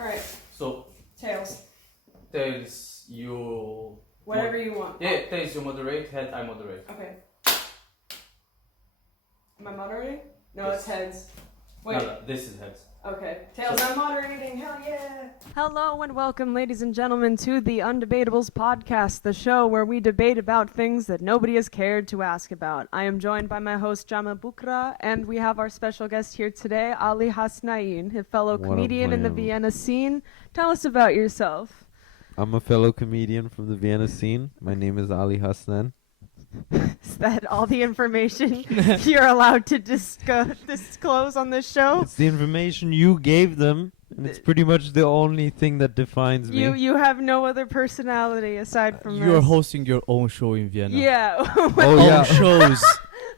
Alright. So, Tails. Tails, you... Whatever you want. Yeah, Tails, you moderate, Head, I moderate. Okay. Am I moderating? No, Yes. it's heads. Wait. No, this is Heads. Okay. Tails, I'm moderating. Hell yeah. Hello and welcome, ladies and gentlemen, to the Undebatables podcast, the show where we debate about things that nobody has cared to ask about. I am joined by my host, Jama Bukra, and we have our special guest here today, Ali Hasnain, a fellow comedian in the Vienna scene. Tell us about yourself. I'm a fellow comedian from the Vienna scene. My name is Ali Hasnain. Is that all the information you're allowed to disclose on this show? It's the information you gave them, and it's pretty much the only thing that defines me. You have no other personality aside from You're this. hosting your own show in Vienna. Yeah. Oh, yeah. Own shows.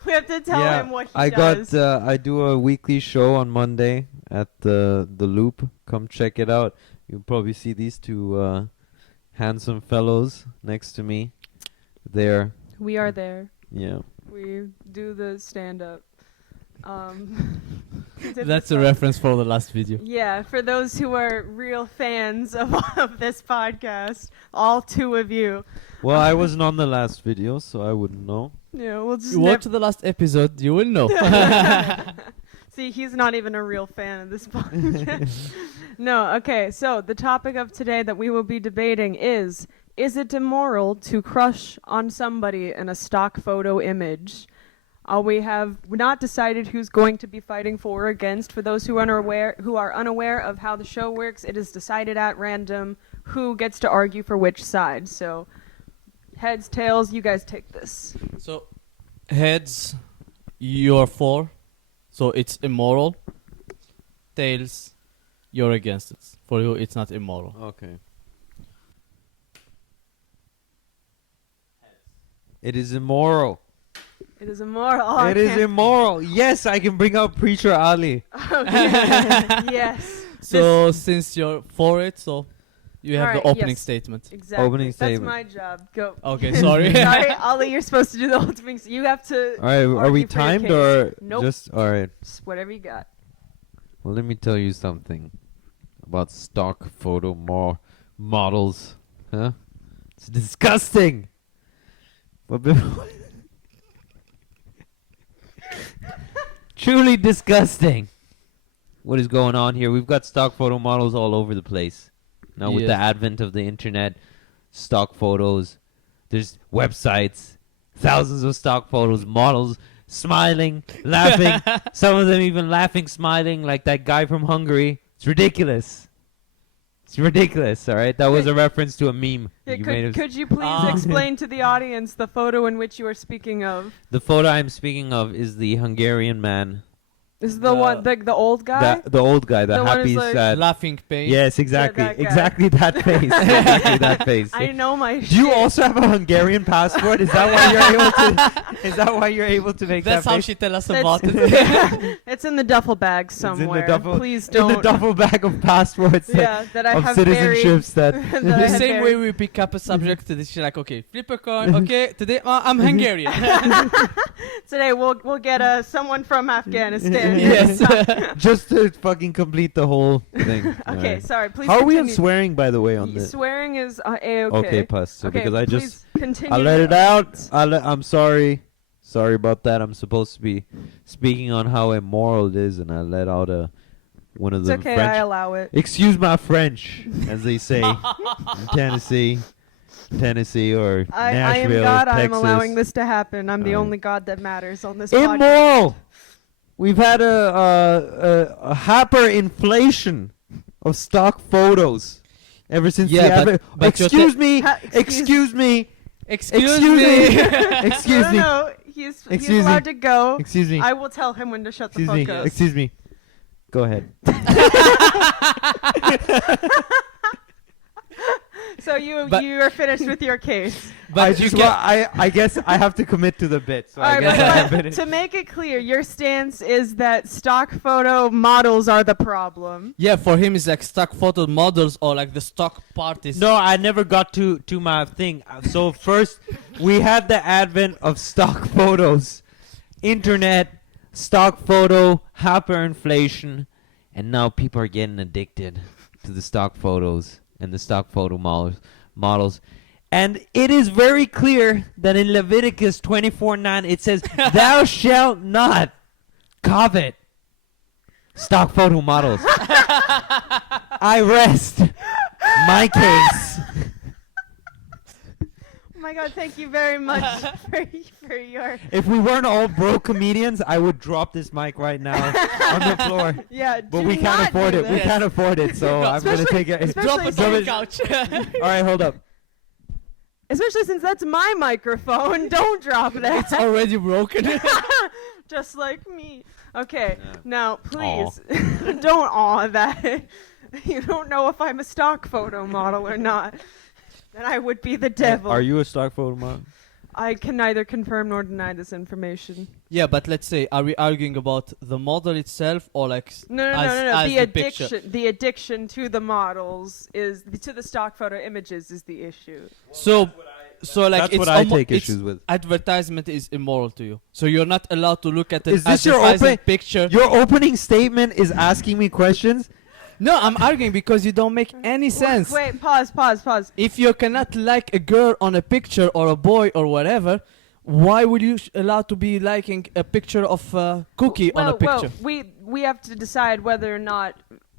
We have to tell him what he I does. I do a weekly show on Monday at the Loop. Come check it out. You'll probably see these two handsome fellows next to me there. We are there. Yeah. We do the stand-up. That's a reference for the last video. Yeah, for those who are real fans of this podcast, all two of you. Well, I wasn't on the last video, so I wouldn't know. Yeah, we'll just You watch the last episode, you will know. See, he's not even a real fan of this podcast. No, okay, so the topic of today that we will be debating is it immoral to crush on somebody in a stock photo image? We have not decided who's going to be fighting for or against. For those who are unaware of how the show works, it is decided at random who gets to argue for which side. So, heads, tails, you guys take this. So, Heads, you're for. So it's immoral. Tails, you're against it. For you, it's not immoral. Okay. It is immoral. It is immoral. Oh, It is immoral. Yes, I can bring out Preacher Ali. Okay. Yes. So since you're for it, so you have Alright, the opening yes. statement. Exactly. Opening That's statement. my job. Go. Okay, sorry. Sorry, Ali, you're supposed to do the opening. You have to. All right, are we argue for your timed case. or Nope. just all right? Just whatever you got. Well, let me tell you something about stock photo models. Huh? It's disgusting. But truly disgusting. What is going on here? We've got stock photo models all over the place. Now with the Yes. advent of the internet, stock photos, there's websites, thousands of stock photos, models smiling, laughing, some of them even laughing, smiling, like that guy from Hungary. It's ridiculous. It's ridiculous, all right? That was a reference to a meme. Yeah, You made of could you please explain to the audience the photo in which you are speaking of? the photo I'm speaking of is the Hungarian man. Is the one the old guy? The old guy, the The one happy, who's like- sad. Laughing pain. Yes, exactly. that guy. Exactly that face. Exactly that face. I know my Do you shit. also have a Hungarian passport? Is that why you're able to? Is that why you're able to make That's that how face? she tell us That's- about it. It's in the duffel bag in the somewhere. duffel- Please In don't. the duffel bag of passports Yeah, that I of have buried. citizenships that. that I The have same buried. way we pick up a subject to this, she's like, okay, flip a coin. Okay, today I'm Hungarian. Today we'll get someone from Afghanistan. Yes. Just to fucking complete the whole thing. Okay, Alright. sorry. Please. How are we on continue. swearing, by the way, on this? Swearing is a-okay. Okay, pass. So Okay, because I please just continue. I let it out. I'm sorry. Sorry about that. I'm supposed to be speaking on how immoral it is, and I let out one of It's the okay. French. I allow it. Excuse my French, as they say in Tennessee or I am Nashville, God. Texas. I'm allowing this to happen. I'm the Alright. only God that matters on this podcast. Immoral. We've had a hyperinflation of stock photos ever since the Yeah, advent. but you're Excuse me. Ha- Excuse me. Excuse me. me. Excuse me. No, he's Excuse allowed me. to go. Excuse me. I will tell him when to shut Excuse the me. fuck up. Excuse me. Go ahead. So you But- are finished with your case. But you can. I guess I have to commit to the bit. So I Alright, guess I have but it. to make it clear, your stance is that stock photo models are the problem. Yeah, for him it's like stock photo models or like the stock parties. No, I never got to my thing. So first, we had the advent of stock photos, internet, stock photo, hyperinflation, and now people are getting addicted to the stock photos and the stock photo models. And it is very clear that in Leviticus 24:9 it says, "Thou shalt not covet stock photo models." I rest my case. Oh my God, thank you very much for your. If we weren't all broke comedians, I would drop this mic right now on the floor. Yeah, But do we can't not afford do it. We this. can't afford it, so I'm gonna take it. especially Drop it on the Drop couch. All right, hold up. Especially since that's my microphone. Don't drop that. It's already broken. Just like me. Okay, Yeah. now please don't awe that. You don't know if I'm a stock photo model or not. Then I would be the devil. Are you a stock photo model? I can neither confirm nor deny this information. Yeah, but let's say, are we arguing about the model itself or like No. as The the picture? addiction to the models to the stock photo images is the issue. So like That's it's what I take it's issues with. advertisement is immoral to you. So you're not allowed to look at an Is this your advertising open- picture. Your opening statement is asking me questions. No, I'm arguing because you don't make any sense. Wait, pause. If you cannot like a girl on a picture or a boy or whatever, why would you allowed to be liking a picture of a cookie on a picture? Well, we have to decide whether or not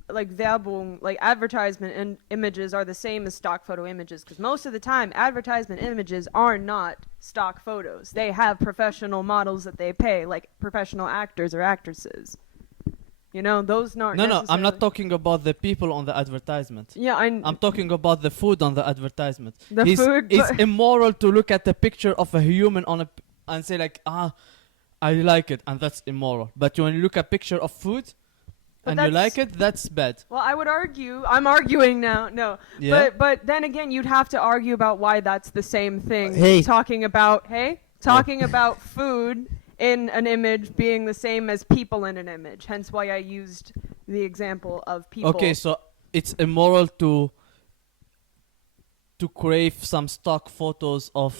like Werbung, like advertisement and images are the same as stock photo images, because most of the time advertisement images are not stock photos. They have professional models that they pay, like professional actors or actresses. You know, those not No, I'm necessarily- not talking about the people on the advertisement. Yeah, I'm talking about the food on the advertisement. the food. It's but- immoral to look at a picture of a human on and say like, I like it, and that's immoral. But when you look at a picture of food But and you that's- like it, that's bad. Well, I would argue. I'm arguing now. No, Yeah. but then again, you'd have to argue about why that's the same thing. Hey. Talking about food in an image being the same as people in an image. Hence why I used the example of people. Okay, so it's immoral to crave some stock photos of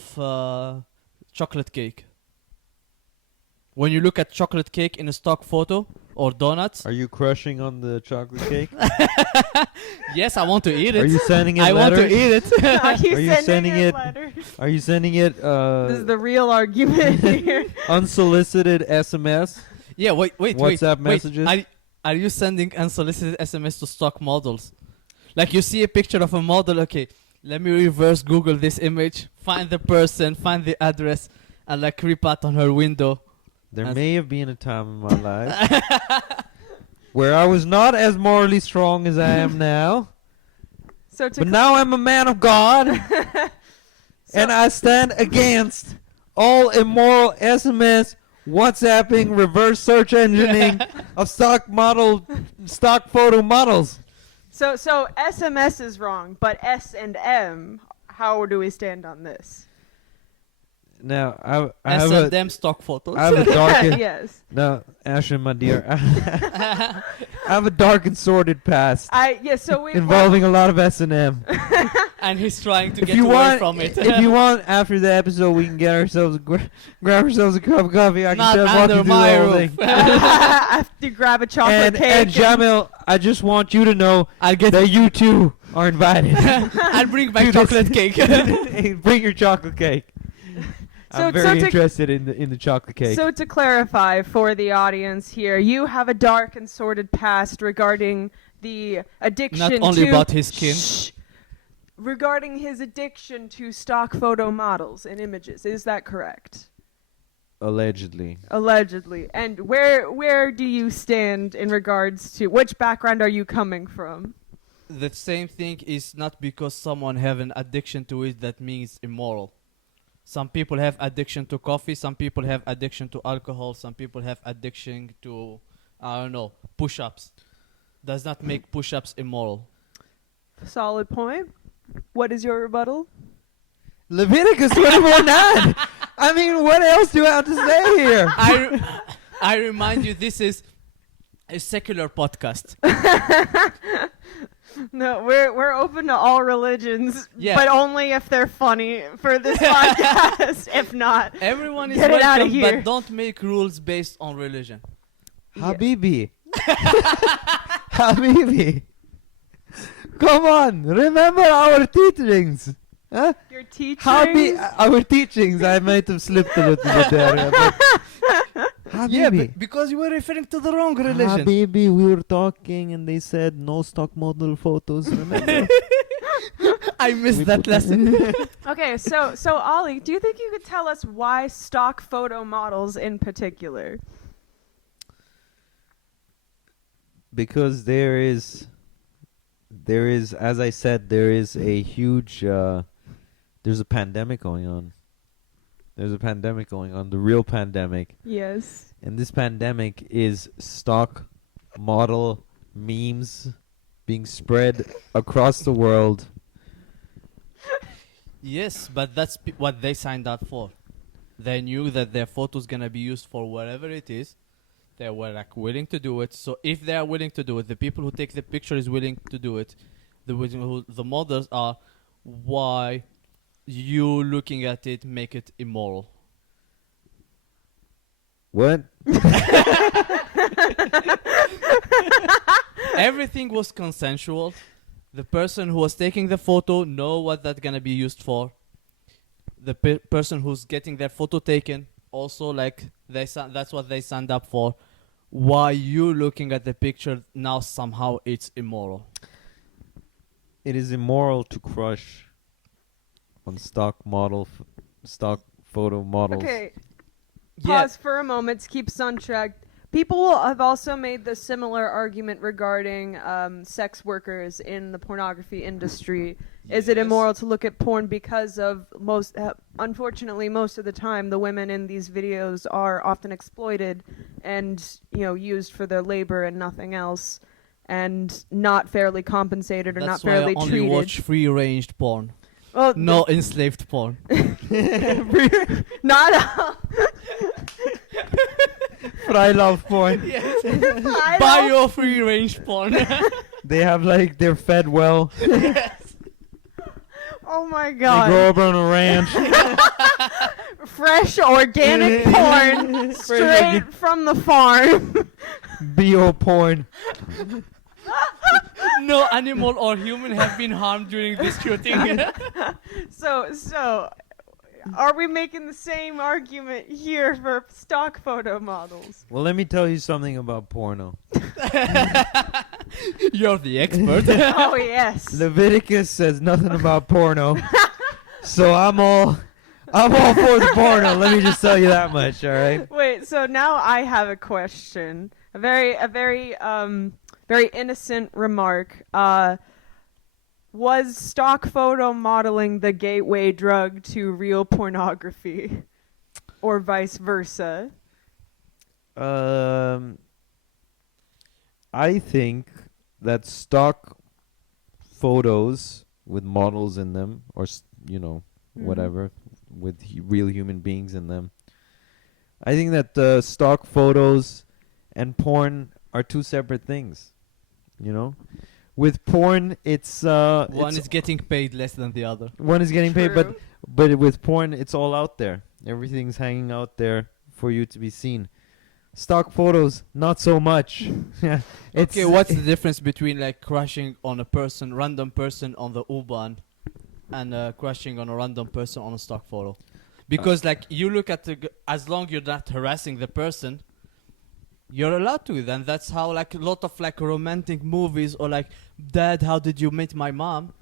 chocolate cake. When you look at chocolate cake in a stock photo or donuts, Are you crushing on the chocolate cake? yes, I want to eat Are it. you sending it I want to letters? eat it. Are you, Are you sending it? it- Letters? Are you sending it This is the real argument here. unsolicited SMS? Yeah, wait. WhatsApp messages? Are you sending unsolicited SMS to stock models? Like you see a picture of a model, okay, let me reverse Google this image, find the person, find the address, and like repot on her window. There As- may have been a time in my life where I was not as morally strong as I am now, So to but now I'm a man of God, and I stand against all immoral SMS, WhatsApping, reverse search engineering of stock photo models. so SMS is wrong, but S and M. How do we stand on this? Now I have a S&M stock photos. I have a dark and, Yes. no, Ashley, my dear, I have a dark and sordid past So we involving a lot of S&M. and he's trying to If get you away want, from it. if you want, after the episode, we can get ourselves grab ourselves a cup of coffee. I can Not just walk you under through my the whole roof. thing. I have to grab a chocolate And cake. Jamil, I just want you to know I'll get that you too are invited. I'll bring my to this- chocolate cake. Bring your chocolate cake. So- I'm so very to- interested in the chocolate cake. So to clarify for the audience here, you have a dark and sordid past regarding the addiction Not only to about his skin. regarding his addiction to stock photo models and images. Is that correct? Allegedly. Allegedly. And where do you stand in regards to which background are you coming from? The same thing is not because someone have an addiction to it that means immoral. Some people have addiction to coffee, some people have addiction to alcohol, some people have addiction to, I don't know, push-ups. Does not make push-ups immoral. Solid point. What is your rebuttal? Leviticus 24:9. I mean, what else do I have to say here? I remind you, this is a secular podcast. No, we're open to all religions, Yeah. but only if they're funny for this podcast. If not, Everyone is Get it outta welcome, here. but don't make rules based on religion. Habibi. Habibi. Come on, remember our teachings. Huh? Your teachers. Our teachings. I might have slipped a little bit there. Yeah, Habibi. because you were referring to the wrong religion. Habibi, we were talking and they said no stock model photos. Remember? I missed We that put- lesson. Okay, so Ollie, do you think you could tell us why stock photo models in particular? Because there is, as I said, there is a huge, there's a pandemic going on. There's a pandemic going on, the real pandemic. Yes. And this pandemic is stock model memes being spread across the world. Yes, but that's what they signed up for. They knew that their photo's gonna be used for whatever it is. They were like willing to do it. So if they are willing to do it, the people who take the picture is willing to do it. The models are. Why you looking at it make it immoral? What? Everything was consensual. The person who was taking the photo know what that's gonna be used for. The person who's getting their photo taken also like that's what they signed up for. Why you looking at the picture now somehow it's immoral? It is immoral to crush on stock photo models. Okay, Yeah, pause for a moment to keep us on track. People have also made the similar argument regarding sex workers in the pornography industry. Is it Yes. immoral to look at porn because of unfortunately, most of the time, the women in these videos are often exploited and, used for their labor and nothing else, and not fairly compensated or that's not why fairly I only treated. watch free-ranged porn. Well, No enslaved porn. not all. But I love porn. I Buy don't- your free-range porn. They have they're fed well. Oh my They god. grow up on a ranch. Fresh organic porn straight from the farm. Bio porn. No animal or human have been harmed during this shooting. So are we making the same argument here for stock photo models? Well, let me tell you something about porno. You're the expert. Oh yes. Leviticus says nothing about porno. So I'm all for the porno. Let me just tell you that much, all right? Wait, so now I have a question. A very innocent remark. Was stock photo modeling the gateway drug to real pornography? Or vice versa? I think that stock photos with models in them, or whatever, with real human beings in them. I think that stock photos and porn are two separate things. With porn, it's One is getting paid less than the other. one is getting paid, True. but with porn, it's all out there. Everything's hanging out there for you to be seen. Stock photos, not so much. It's Okay, what's the difference between like crushing on a random person on the U-Bahn, and crushing on a random person on a stock photo? Because like you look at as long you're not harassing the person, you're allowed to. Then that's how like a lot of like romantic movies or like, Dad, how did you meet my mom?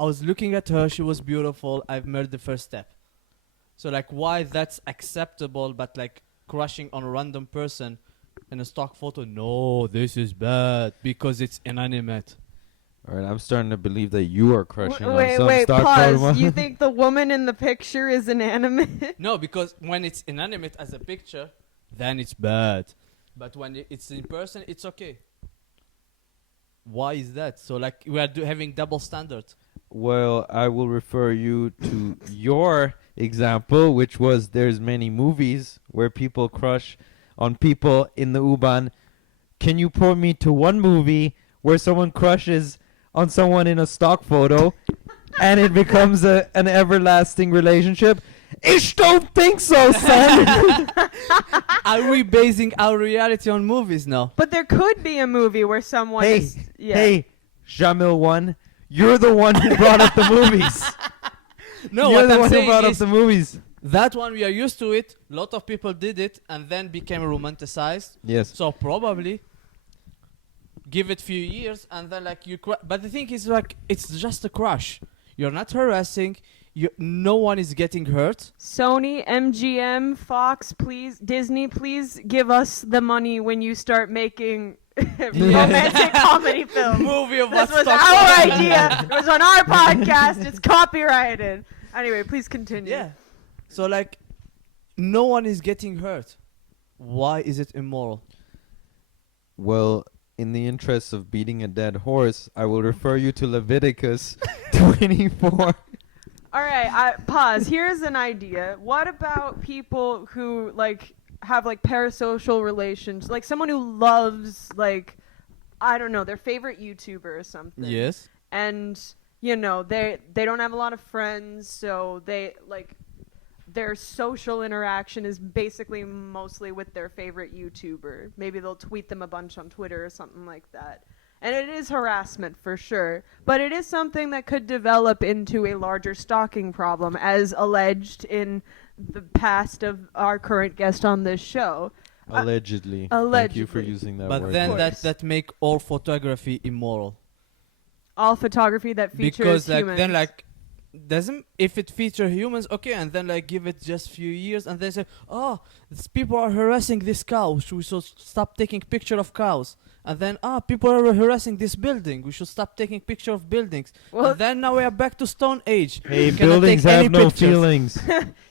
I was looking at her, she was beautiful, I've made the first step. So like why that's acceptable, but like crushing on a random person in a stock photo, no, this is bad because it's inanimate. All right, I'm starting to believe that you are crushing on Wait, some stock pause. photo. You think the woman in the picture is inanimate? No, because when it's inanimate as a picture, then it's bad. But when it's in person, it's okay. Why is that? So like we are having double standards. Well, I will refer you to your example, which was there's many movies where people crush on people in the U-Bahn. Can you point me to one movie where someone crushes on someone in a stock photo and it becomes an everlasting relationship? Ich don't think so, son. Are we basing our reality on movies now? But there could be a movie where someone Hey, is... Yeah. Hey, Jamil 1, You're the one who brought up the movies. No, You're what the I'm one who saying brought up is the movies. that one we are used to it. A lot of people did it and then became romanticized. Yes. So probably give it few years and then like you but the thing is like it's just a crush. You're not harassing. No one is getting hurt. Sony, MGM, Fox, please, Disney, please give us the money when you start making romantic comedy films. Movie of This what was stock our photos. idea. It was on our podcast. It's copyrighted. Anyway, please continue. Yeah. So like no one is getting hurt. Why is it immoral? Well, in the interest of beating a dead horse, I will refer you to Leviticus 24. All right, pause. Here's an idea. What about people who like have like parasocial relations, like someone who loves like I don't know, their favorite YouTuber or something. Yes. And you know, they don't have a lot of friends, so they like their social interaction is basically mostly with their favorite YouTuber. Maybe they'll tweet them a bunch on Twitter or something like that. And it is harassment for sure, but it is something that could develop into a larger stalking problem, as alleged in the past of our current guest on this show. Allegedly. Thank you for Allegedly. using that But word. then Of that course. that make all photography immoral. All photography that features Because like humans. then like doesn't if it feature humans, okay, and then like give it just few years and they say, oh, these people are harassing this cow, we should stop taking picture of cows. And then people are harassing this building, we should stop taking picture of buildings. Well, And then now we are back to Stone Age. Hey, You cannot buildings take any have no pictures. feelings.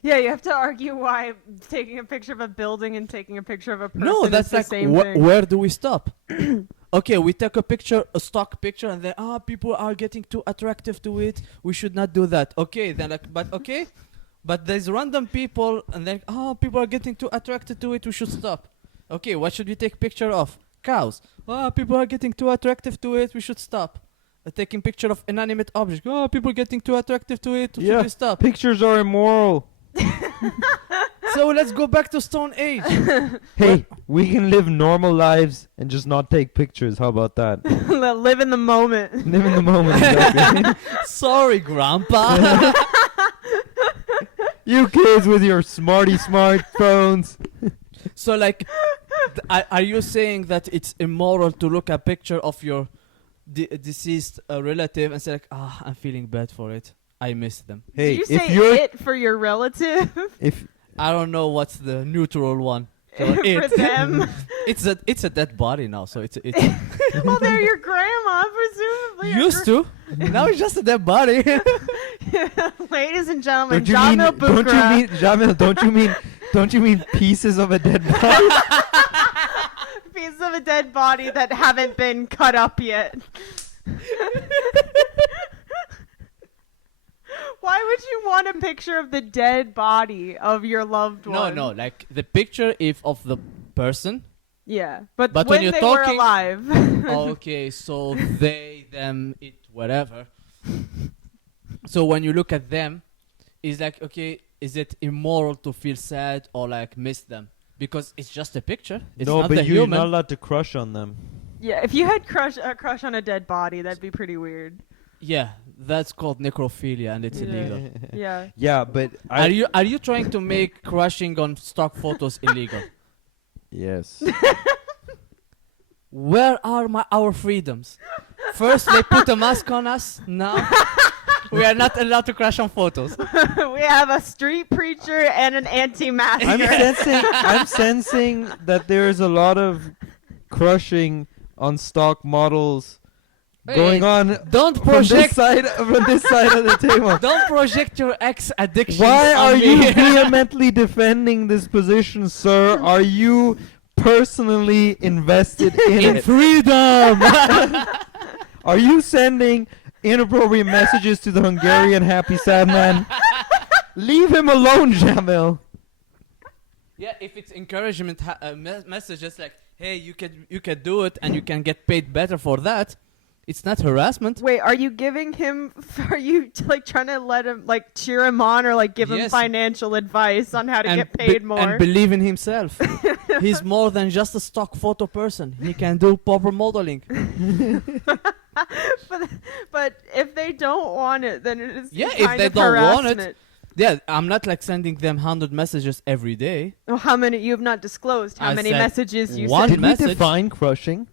yeah, you have to argue why taking a picture of a building and taking a picture of a person No, that's is the like same thing. where do we stop? Okay, we take a picture, a stock picture, and then people are getting too attractive to it. We should not do that. Okay, then like, but there's random people, and then people are getting too attracted to it. We should stop. Okay, what should we take picture of? Cows. People are getting too attractive to it. We should stop. Taking picture of inanimate objects. People getting too attractive to it. Should Yeah. we stop? Pictures are immoral. So let's go back to Stone Age. Hey, we can live normal lives and just not take pictures. How about that? Live in the moment. Live in the moment. Exactly. Sorry, Grandpa. You kids with your smartphones. So like, are you saying that it's immoral to look at a picture of your deceased relative and say like, I'm feeling bad for it. I miss them. Hey, Did you if say you're it for your relative? if I don't know what's the neutral one. So for it. them? It's a dead body now, so it's Well, they're your grandma, presumably. your used to. Now it's just a dead body. Ladies and gentlemen, don't you mean Jamil Bukra. don't you mean pieces of a dead body? Pieces of a dead body that haven't been cut up yet. Why would you want a picture of the dead body of your loved one? No, like the picture of the person. Yeah, but But when when you're they talking- were alive. Okay, so they, them, it, whatever. So when you look at them, it's like, okay, is it immoral to feel sad or like miss them? Because it's just a picture. It's no, not but the you're human. not allowed to crush on them. Yeah, if you had a crush on a dead body, that'd be pretty weird. Yeah, that's called necrophilia and it's Yeah. illegal. Yeah. Yeah, but Are you trying to make crushing on stock photos illegal? Yes. Where are our freedoms? First they put a mask on us. Now we are not allowed to crush on photos. We have a street preacher and an anti-masker. I'm sensing that there's a lot of crushing on stock models going on Don't from this project. side of the table. Don't project your ex addiction. Why are you vehemently defending this position, sir? Are you personally invested in it? freedom? Are you sending inappropriate messages to the Hungarian happy sad man? Leave him alone, Jamil. Yeah, if it's encouragement messages like, "Hey, you can do it and you can get paid better for that," it's not harassment. Wait, are you giving him? Are you like trying to let him like cheer him on or like give him Yes. financial advice on how to And get paid more? and believe in himself. He's more than just a stock photo person. He can do proper modeling. but if they don't want it, then it is Yeah, kind if they of don't want it, harassment. Yeah, I'm not like sending them 100 messages every day. Oh, how many? You have not disclosed how I many said messages you one sent. Did message. we define crushing?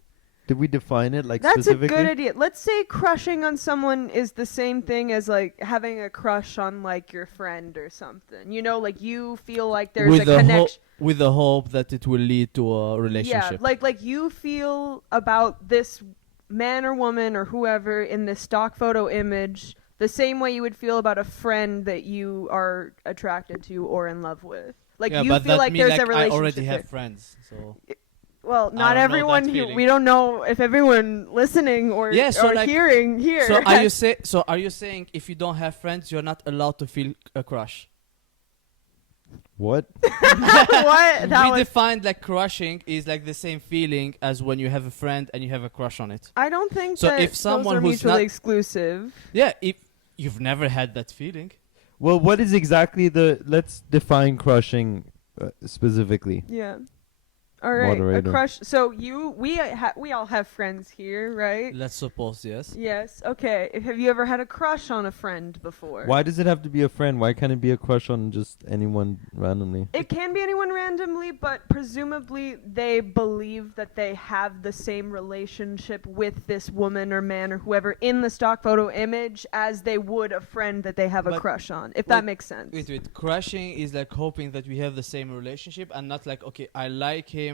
Did we define it like That's a specifically? good idea. Let's say crushing on someone is the same thing as like having a crush on like your friend or something. You know, like you feel like there's with a the connection. with the hope that it will lead to a Yeah, relationship. like you feel about this man or woman or whoever in this stock photo image the same way you would feel about a friend that you are attracted to or in love with. Like yeah, you but feel that like mean, there's like a relationship. I already there. have friends, so Well, I not don't know everyone that here. feeling. We don't know if everyone listening or, Yeah, so or like- hearing here. So are you saying if you don't have friends, you're not allowed to feel a crush? What? what? That We was, defined like crushing is like the same feeling as when you have a friend and you have a crush on it. I don't think So that if someone those are who's mutually not- exclusive. Yeah, if you've never had that feeling. Well, what is exactly the? Let's define crushing specifically. Yeah. All right. Moderator. A crush. So we all have friends here, right? Let's suppose yes. Yes. Okay. Have you ever had a crush on a friend before? Why does it have to be a friend? Why can't it be a crush on just anyone randomly? It can be anyone randomly, but presumably they believe that they have the same relationship with this woman or man or whoever in the stock photo image as they would a friend that they have a But crush on, if that wait, makes sense. Wait. Crushing is like hoping that we have the same relationship and not like, okay, I like him,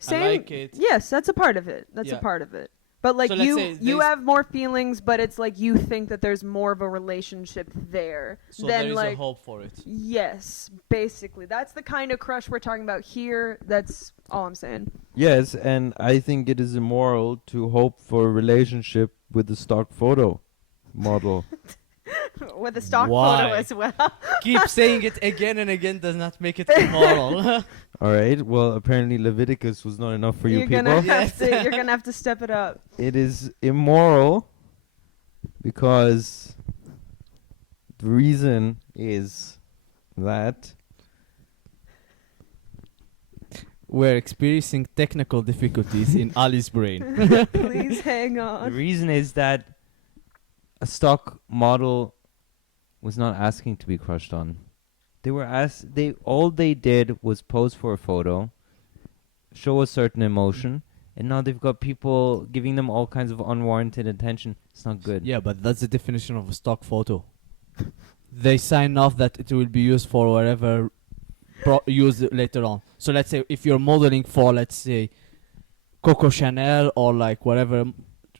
Same, I like it. Yes, that's a part of it. That's a Yeah. part of it. But like So let's say you there's- have more feelings, but it's like you think that there's more of a relationship there So than there is like a hope for it. yes, basically. That's the kind of crush we're talking about here. That's all I'm saying. Yes, and I think it is immoral to hope for a relationship with the stock photo model. With a stock Why? photo as well. Keep saying it again and again does not make it immoral. All right. Well, apparently Leviticus was not enough for you you're people. gonna have Yes. to you're gonna have to step it up. It is immoral because the reason is that We're experiencing technical difficulties in Ali's brain. Please hang the on. reason is that a stock model was not asking to be crushed on. They were asked. All they did was pose for a photo, show a certain emotion, and now they've got people giving them all kinds of unwarranted attention. It's not good. Yeah, but that's the definition of a stock photo. They sign off that it will be used for whatever use it later on. So let's say if you're modeling for, let's say, Coco Chanel or like whatever,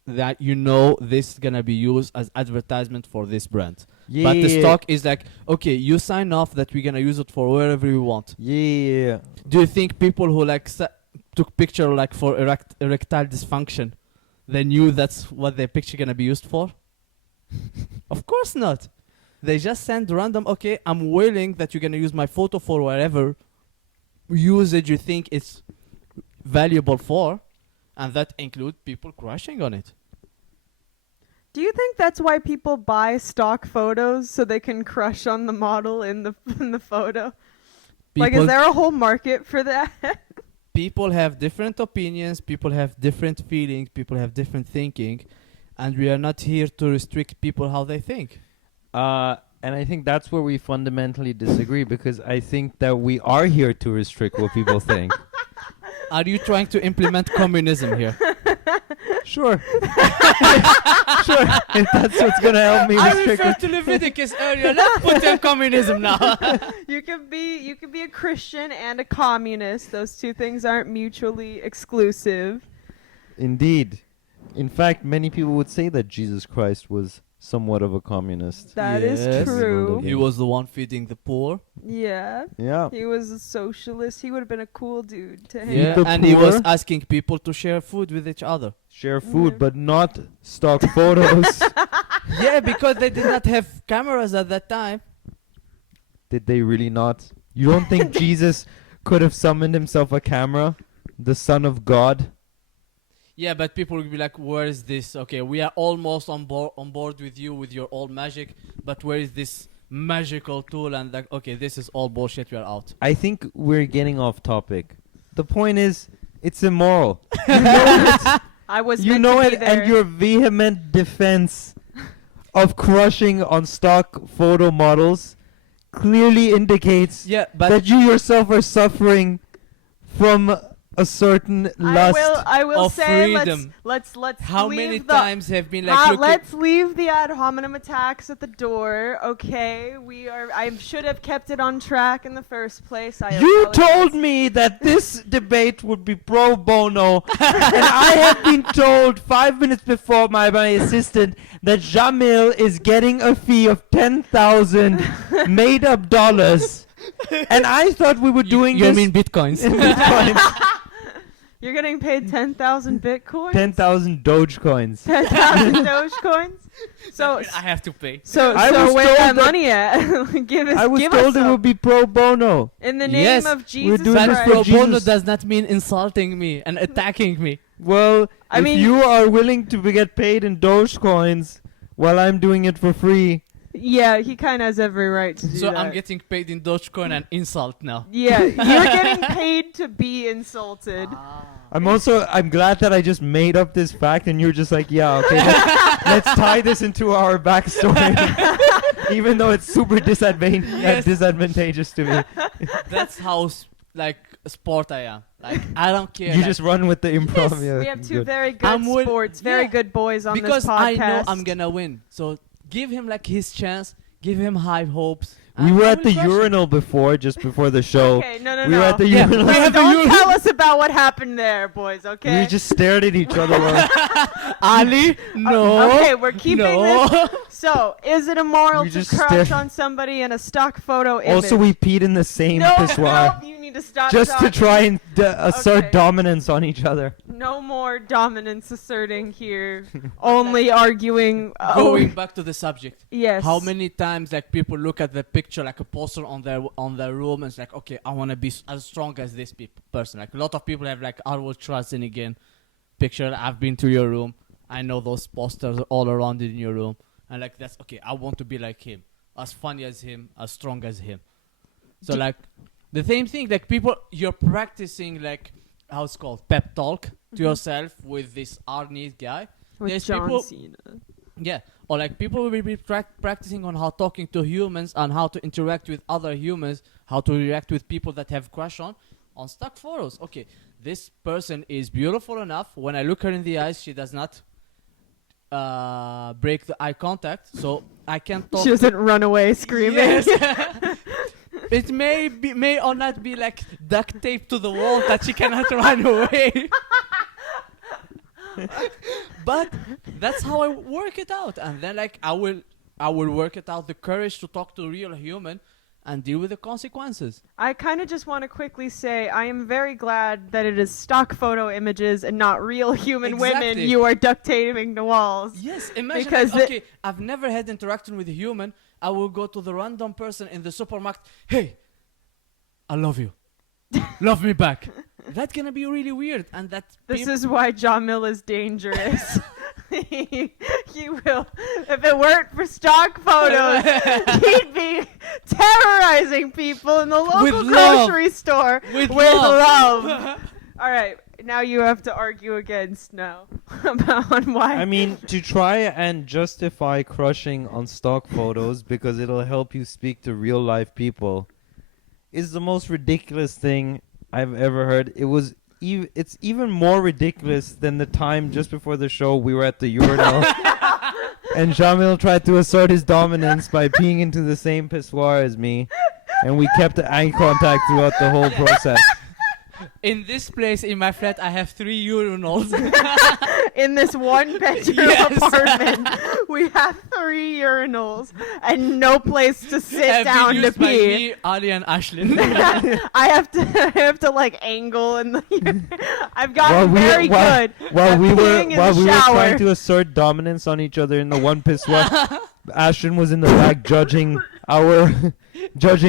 that you know this is gonna be used as advertisement for this brand. Yeah. But the stock is like, okay, you sign off that we're gonna use it for wherever we want. Yeah. Do you think people who like took picture like for erectile dysfunction, they knew that's what their picture gonna be used for? Of course not. They just send random, okay, I'm willing that you're gonna use my photo for whatever usage you think it's valuable for, and that include people crushing on it. Do you think that's why people buy stock photos so they can crush on the model in the photo? Like, is People, there a whole market for that? people have different opinions, people have different feelings, people have different thinking, and we are not here to restrict people how they think. And I think that's where we fundamentally disagree, because I think that we are here to restrict what people think. Are you trying to implement communism here? Sure. Sure. If that's what's gonna help me I restrict referred to Leviticus earlier. Let's put in communism now. You can be a Christian and a communist. Those two things aren't mutually exclusive. Indeed. In fact, many people would say that Jesus Christ was somewhat of a communist. That is Yes. true. He was the one feeding the poor. Yeah. Yeah. He was a socialist. He would have been a cool dude to hang Yeah. out. the And he was poor. asking people to share food with each other. Share food, Mhm. but not stock photos. Yeah, because they did not have cameras at that time. Did they really not? You don't think Jesus could have summoned himself a camera? The Son of God? Yeah, but people would be like, where is this? Okay, we are almost on board with you with your old magic, but where is this magical tool? And like, okay, this is all bullshit, we are out. I think we're getting off topic. The point is, it's immoral. You know it. I was You meant know to be it, there. and your vehement defense of crushing on stock photo models clearly indicates Yeah, but that you yourself are suffering from a certain lust. I will of say freedom. let's how leave many the, times have been like, look, let's leave the ad hominem attacks at the door. Okay, I should have kept it on track in the first place. You told me that this debate would be pro bono, and I have been told 5 minutes before by my assistant that Jamil is getting a fee of 10,000 made up dollars. And I thought we were doing you this mean bitcoins? in Bitcoin. You're getting paid 10,000 bitcoins. 10,000 Dogecoins. 10,000 Dogecoins. So I have to pay. I was where told that that- money at? Give us. I was give told us it some. would be pro bono. In the name Yes, of Jesus doing But this Christ. for pro bono Jesus. does not mean insulting me and attacking me. Well, I if mean- you are willing to get paid in Dogecoins while I'm doing it for free, Yeah, he kind of has every right to do So that. I'm getting paid in Dogecoin and insult now. Yeah, you're getting paid to be insulted. I'm glad that I just made up this fact and you're just like, yeah, okay, let's tie this into our backstory. Even though it's super Yes. disadvantageous to me. That's how like sport I am. Like I don't care. You like, just run with the improv. Yes, yeah, we have two good. very good I'm will- sports, very yeah, good boys on because this I podcast. know I'm gonna win. So give him like his chance. Give him high hopes. We and were I at the will crush him. urinal before, just before the show. Okay, no, We were at the Yeah, urinal. we have a Don't urinal. tell us about what happened there, boys. Okay. We just stared at each other. Ali, no. Okay, we're keeping no. this. So, is it immoral We to just crush stare- on somebody in a stock photo image? Also, we peed in the same no, pissoir. no, you need to stop. Just to talking. try and assert Okay. dominance on each other. No more dominance asserting here. Only arguing. Going back to the subject. Yes. How many times like people look at the picture like a poster on their room and it's like, okay, I want to be as strong as this person. Like a lot of people have like Arnold Schwarzenegger picture. I've been to your room. I know those posters are all around in your room. And like that's okay. I want to be like him, as funny as him, as strong as him. So like the same thing. Like people, you're practicing like how it's called pep talk to yourself with this Arnie guy. With There's John people- Cena. Yeah, or like people will be practicing on how talking to humans and how to interact with other humans, how to react with people that have crush on stock photos. Okay, this person is beautiful enough. When I look her in the eyes, she does not break the eye contact, so I can talk. She doesn't run away screaming. Yes. It may or not be like duct tape to the wall that she cannot run away. But that's how I work it out, and then like I will work it out the courage to talk to a real human and deal with the consequences. I kind of just want to quickly say I am very glad that it is stock photo images and not real human women Exactly. you are duct taping to walls. Yes, imagine Because like, okay, I've never had interaction with a human. I will go to the random person in the supermarket. Hey, I love you. Love me back. That's gonna be really weird, and that This is why Jamil is dangerous. he will. If it weren't for stock photos, he'd be terrorizing people in the local With love. grocery store With love. love. All right, now you have to argue against now about why. I mean, to try and justify crushing on stock photos because it'll help you speak to real life people is the most ridiculous thing I've ever heard. It's even more ridiculous than the time just before the show we were at the urinal and Jamil tried to assert his dominance by peeing into the same pissoir as me, and we kept eye contact throughout the whole process. In this place in my flat, I have 3 urinals. In this one bedroom Yes. apartment, we have 3 urinals and no place to sit Have been down to used by pee. me, Ali, and Ashlyn. I have to like angle and I've gotten While we- very while- good While at we were peeing in the trying shower. to assert dominance on each other in the one pissoir, Ashton was in the back judging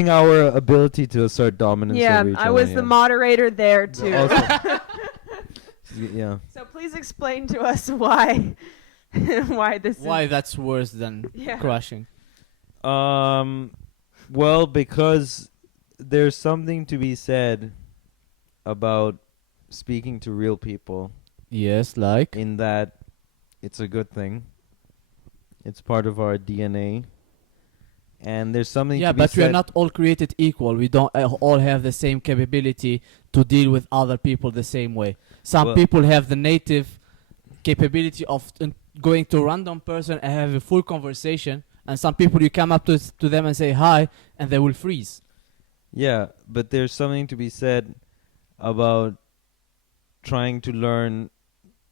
our ability to assert dominance Yeah, over each I other. was the moderator there too. Also- yeah. So please explain to us why why this Why is that's worse than Yeah. crushing? Well, because there's something to be said about speaking to real people Yes, like. in that it's a good thing. It's part of our DNA. And there's something Yeah, to be but we are said. not all created equal. We don't all have the same capability to deal with other people the same way. Some Well- people have the native capability of going to a random person and have a full conversation, and some people you come up to them and say hi, and they will freeze. Yeah, but there's something to be said about trying to learn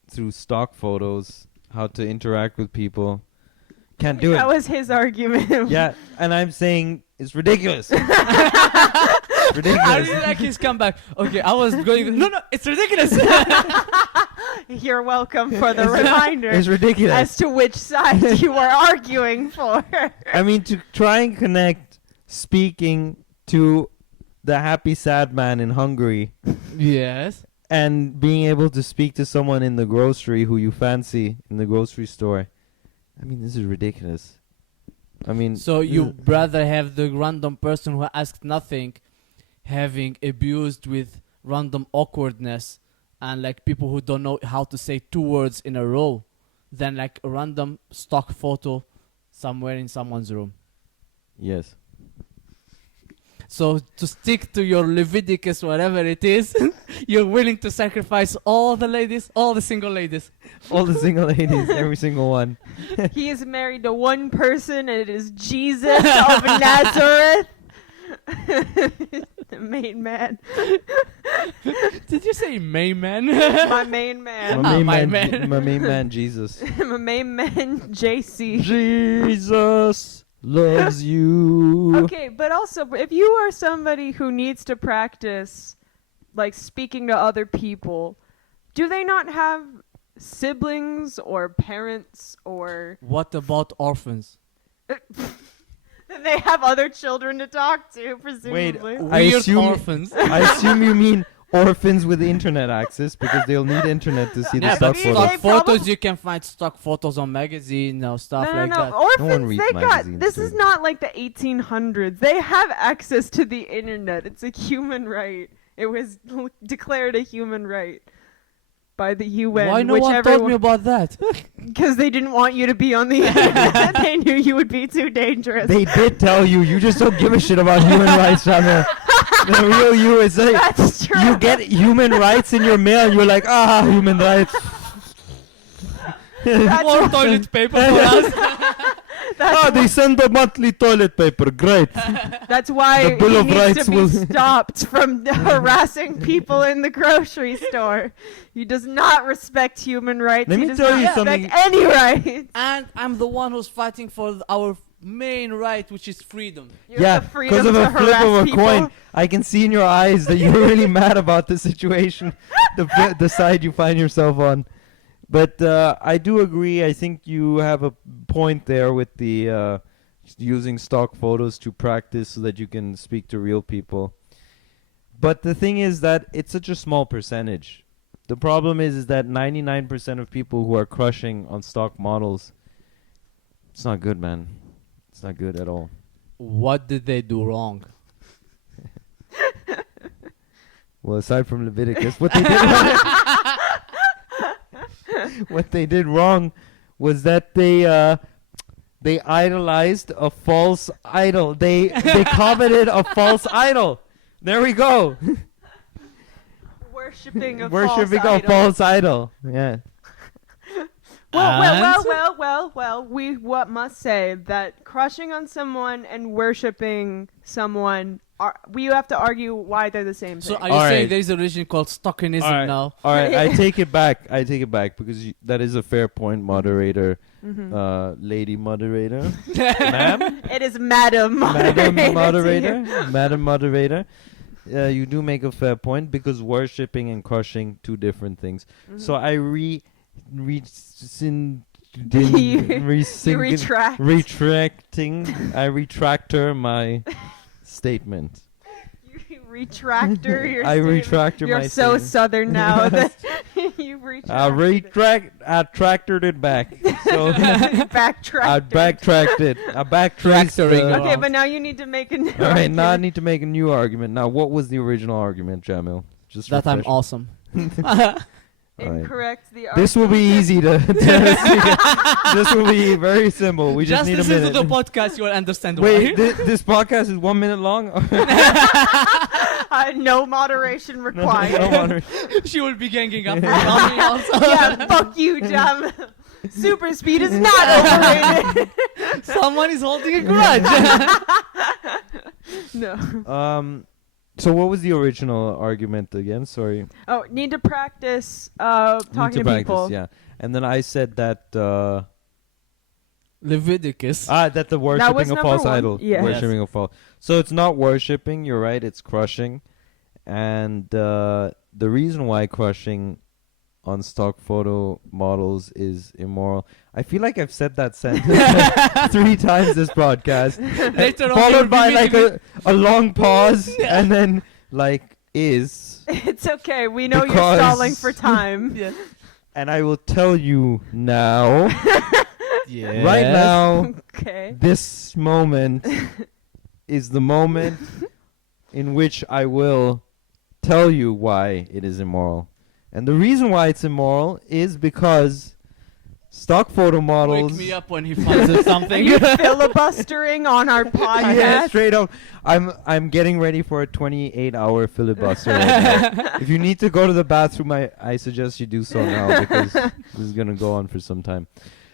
through stock photos how to interact with people. Can't do That it. was his argument. Yeah, and I'm saying it's ridiculous. I ridiculous. really like his comeback. Okay, I was going. No, it's ridiculous. You're welcome for the reminder It's ridiculous. as to which side you were arguing for. I mean, to try and connect speaking to the happy sad man in Hungary Yes. and being able to speak to someone in the grocery who you fancy in the grocery store. I mean, this is ridiculous. I mean, So you rather have the random person who asked nothing having abused with random awkwardness and like people who don't know how to say 2 words in a row than like a random stock photo somewhere in someone's room. yes. So to stick to your Leviticus, whatever it is, you're willing to sacrifice all the ladies, all the single ladies. All the single ladies, every single one. He is married to one person, and it is Jesus of Nazareth. The main man. Did you say Mayman? My main man. My main My man, man. my main man, Jesus. My main man, JC. Jesus loves you. Okay, but also, if you are somebody who needs to practice, like, speaking to other people, do they not have siblings or parents or... What about orphans? They have other children to talk to, presumably. I Weird assume- orphans. I assume you mean orphans with internet access because they'll need internet to see the Yeah, stock but they- photos. stock they photos, probably- you can find stock photos on magazine or stuff No, like that. Orphans, reads they got. magazines, This is dude. not like the 1800s. They have access to the internet. It's a human right. It was declared a human right by the UN. Why no one told me about that? Because they didn't want you to be on the internet. They knew you would be too dangerous. They did tell you. You just don't give a shit about human rights, Shamil. The real you is like, That's true. you get human rights in your mail and you're like, human rights. That's More right. toilet paper for us. That's, They send the monthly toilet paper. Great. that's why The Bill he of needs Rights to be will- stopped from harassing people in the grocery store. He does not respect human rights. Let he me does tell not you respect something. any rights. And I'm the one who's fighting for our main right, which is freedom. You Yeah, have the freedom because of to a flip harass of a people. coin. I can see in your eyes that you're really mad about the situation, the side you find yourself on. But I do agree. I think you have a point there with the using stock photos to practice so that you can speak to real people. But the thing is that it's such a small percentage. The problem is that 99% of people who are crushing on stock models, it's not good, man. It's not good at all. What did they do wrong? Well, aside from Leviticus, what they did what they did wrong was that they idolized a false idol. They coveted a false idol. There we go. Worshipping a Worshipping false a idol. false idol. Yeah. Well, we must say that crushing on someone and worshipping someone, we have to argue why they're the same So thing. are you Alright. saying there is a religion called stockinism Alright. now? All right, I take it back. I take it back because that is a fair point, moderator, lady moderator, ma'am. It is Madam Madam Moderator. moderator, madam moderator, you do make a fair point because worshipping and crushing two different things. So I You I retractor my statement. You retractor your I statement. retractor You're my so statement. southern now that you retracted I tractored it back. So it. Backtracked I it. backtracked it. I backtracked Tractoring. Okay, but now you need to make a new All right, now I argument. need to make a new argument. Now, what was the original argument, Jamil? Just That I'm refresh me. awesome. All right. Incorrect. The This will be easy to. This will be very simple. We just, Just need a listen to minute. the podcast, you will understand Wait, why. this podcast is 1 minute long. no moderation required. No wonder. She will be ganging up on me also. Yeah, fuck you, Jam. Super speed is not overrated. Someone is holding a grudge. No. So what was the original argument again? Sorry. Oh, need to practice talking to people. Yeah. And then I said that Leviticus. that the worshipping of number false one. idol. Yes. Worshipping of false. So it's not worshipping, you're right, it's crushing. And the reason why crushing on stock photo models is immoral. I feel like I've said that sentence 3 times this broadcast. Later on, you'll Followed be by like meeting a long pause and then like is. It's okay. We know you're Because- stalling for time. Yeah. And I will tell you now, Yes. right now, Okay. this moment is the moment in which I will tell you why it is immoral. And the reason why it's immoral is because stock photo models. Wake me up when he finds Are something. you filibustering on our podcast? Yeah, straight up. I'm getting ready for a 28-hour filibuster. right now. If you need to go to the bathroom, I suggest you do so now because this is gonna go on for some time.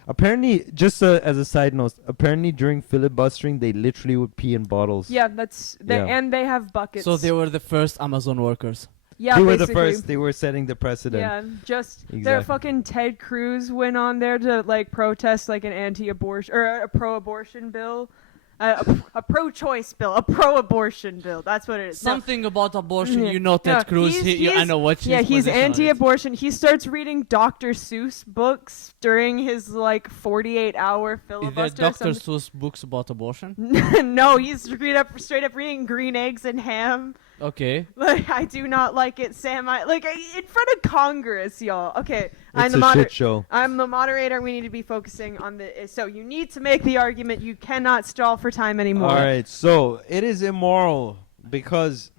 Apparently, just as a side note, apparently during filibustering they literally would pee in bottles. Yeah, that's Yeah. and they have buckets. So they were the first Amazon workers. yeah, they were the basically. first. They were setting the precedent. Yeah, just their Exactly. fucking Ted Cruz went on there to like protest like an anti-abortion or a pro-abortion bill, a pro-choice bill, a pro-abortion bill. That's what it is. No, Something about abortion, Yeah. you know Ted No, Cruz. I he's- know what his yeah, he's position on it. anti-abortion. He starts reading Dr. Seuss books during his like 48-hour Is there filibuster. Dr. Seuss books about abortion? No, he's straight up reading Green Eggs and Ham. Okay. Like, I do not like it, Sam. In front of Congress, y'all. Okay, It's a shit show. I'm the moderator. We need to be focusing on the. So you need to make the argument. You cannot stall for time anymore. All right, so it is immoral because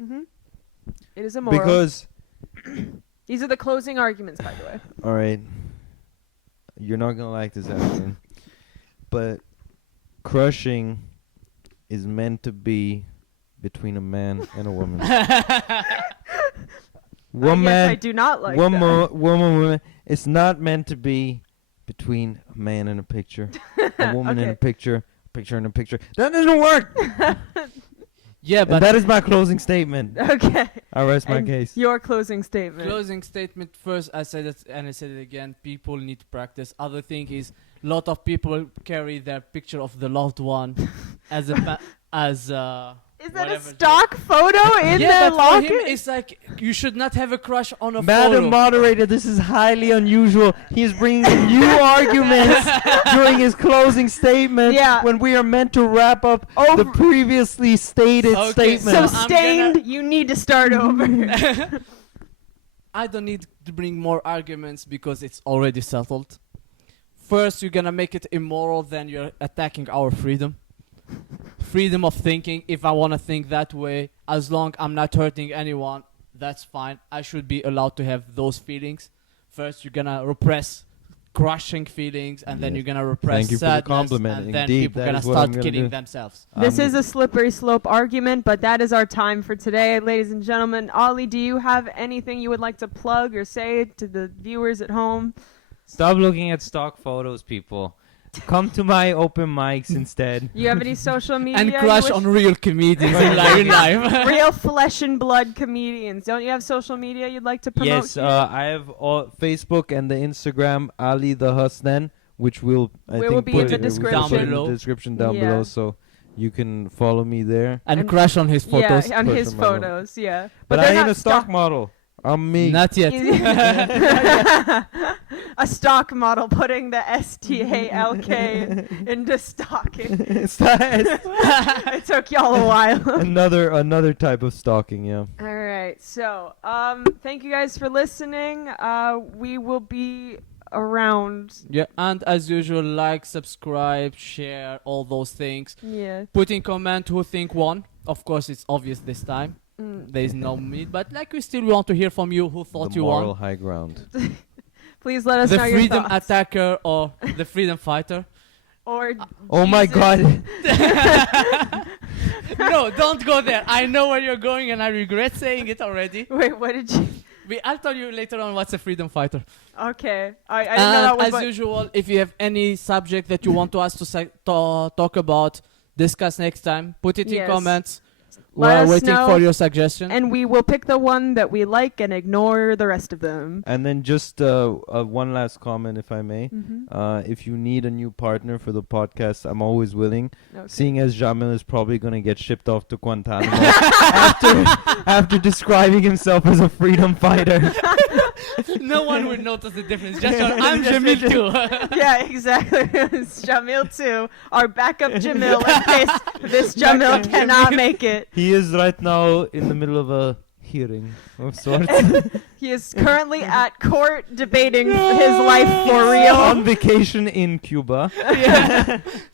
Mm-hmm. It is immoral. because These are the closing arguments, by the way. all right, you're not gonna like this afternoon, but crushing is meant to be between a man and a woman. Woman, Yes, I do not like woman, that. woman. It's not meant to be between a man and a picture, a woman and a picture and a picture. That doesn't work. Yeah, And but that is my closing statement. Okay. I rest my And case. Your closing statement. closing statement first, I said it and I said it again. People need to practice. Other thing is, lot of people carry their picture of the loved one as a Is that a whatever stock photo in yeah, the but for locker? him, it's like you should not have a crush on a Madam photo. Moderator, this is highly unusual. He's bringing new arguments during his closing statement Yeah. when we are meant to wrap up the previously stated Okay, statement. So I'm stained, you need to start over. I don't need to bring more arguments because it's already settled. First, you're gonna make it immoral, then you're attacking our freedom. Freedom of thinking. If I want to think that way, as long I'm not hurting anyone, that's fine. I should be allowed to have those feelings. First, you're gonna repress crushing feelings, and then Yes. you're gonna repress Thank you for the sadness, compliment. and then Indeed, people that gonna is what start I'm gonna killing do. themselves. This is a slippery slope argument, but that is our time for today, ladies and gentlemen. Ollie, do you have anything you would like to plug or say to the viewers at home? Stop looking at stock photos, people. Come to my open mics instead. You have any social media? and you crush wish- on real comedians in live. real flesh and blood comedians. Don't you have social media you'd like to promote? Yes, here? I have Facebook and the Instagram Ali the Hasnain, which will I Will think be put in the it- we can put description. it in Down the description down Yeah. below, so you can follow me there. and And- crush on his photos. Yeah, on Push his them on. photos, yeah. But they're I ain't not a stock model. I'm me. Not yet. A stock model putting the STALK into stocking. It took y'all a while. another type of stalking, yeah. All right, so thank you guys for listening. We will be around. Yeah, and as usual, like, subscribe, share, all those things. Yeah. Put in comment who think won. Of course, it's obvious this time. there is no need. But like we still want to hear from you. Who thought The you moral won? high ground. Please let us The know your freedom thoughts. attacker or the freedom fighter? Or Oh my Jesus. god. No, don't go there. I know where you're going, and I regret saying it already. Wait, what did you? I'll tell you later on what's a freedom fighter. Okay, I didn't know that And was as what. usual, if you have any subject that you want us to talk about, discuss next time, put it in Yes. comments. Let We're us waiting know, for your suggestion. and we will pick the one that we like and ignore the rest of them. And then just one last comment, if I may. If you need a new partner for the podcast, I'm always willing. Okay. Seeing as Jamil is probably going to get shipped off to Guantanamo after describing himself as a freedom fighter. No one would notice the difference. Just I'm Jamil too. Yeah, exactly. It's Jamil too. Our backup Jamil in case this Jamil Backup cannot Jamil. make it. He is right now in the middle of a hearing of sorts. He is currently at court debating his life for real. On vacation in Cuba.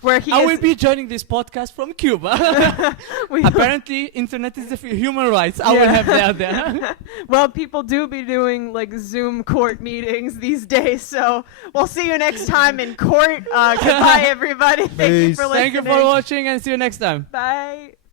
Where he I is. will be joining this podcast from Cuba. we- Apparently, internet is the human rights. I will Yeah. have that there. Well, people do be doing like Zoom court meetings these days, so we'll see you next time in court. Goodbye, everybody. Thank you Peace. for listening. Thank you for watching and see you next time. Bye.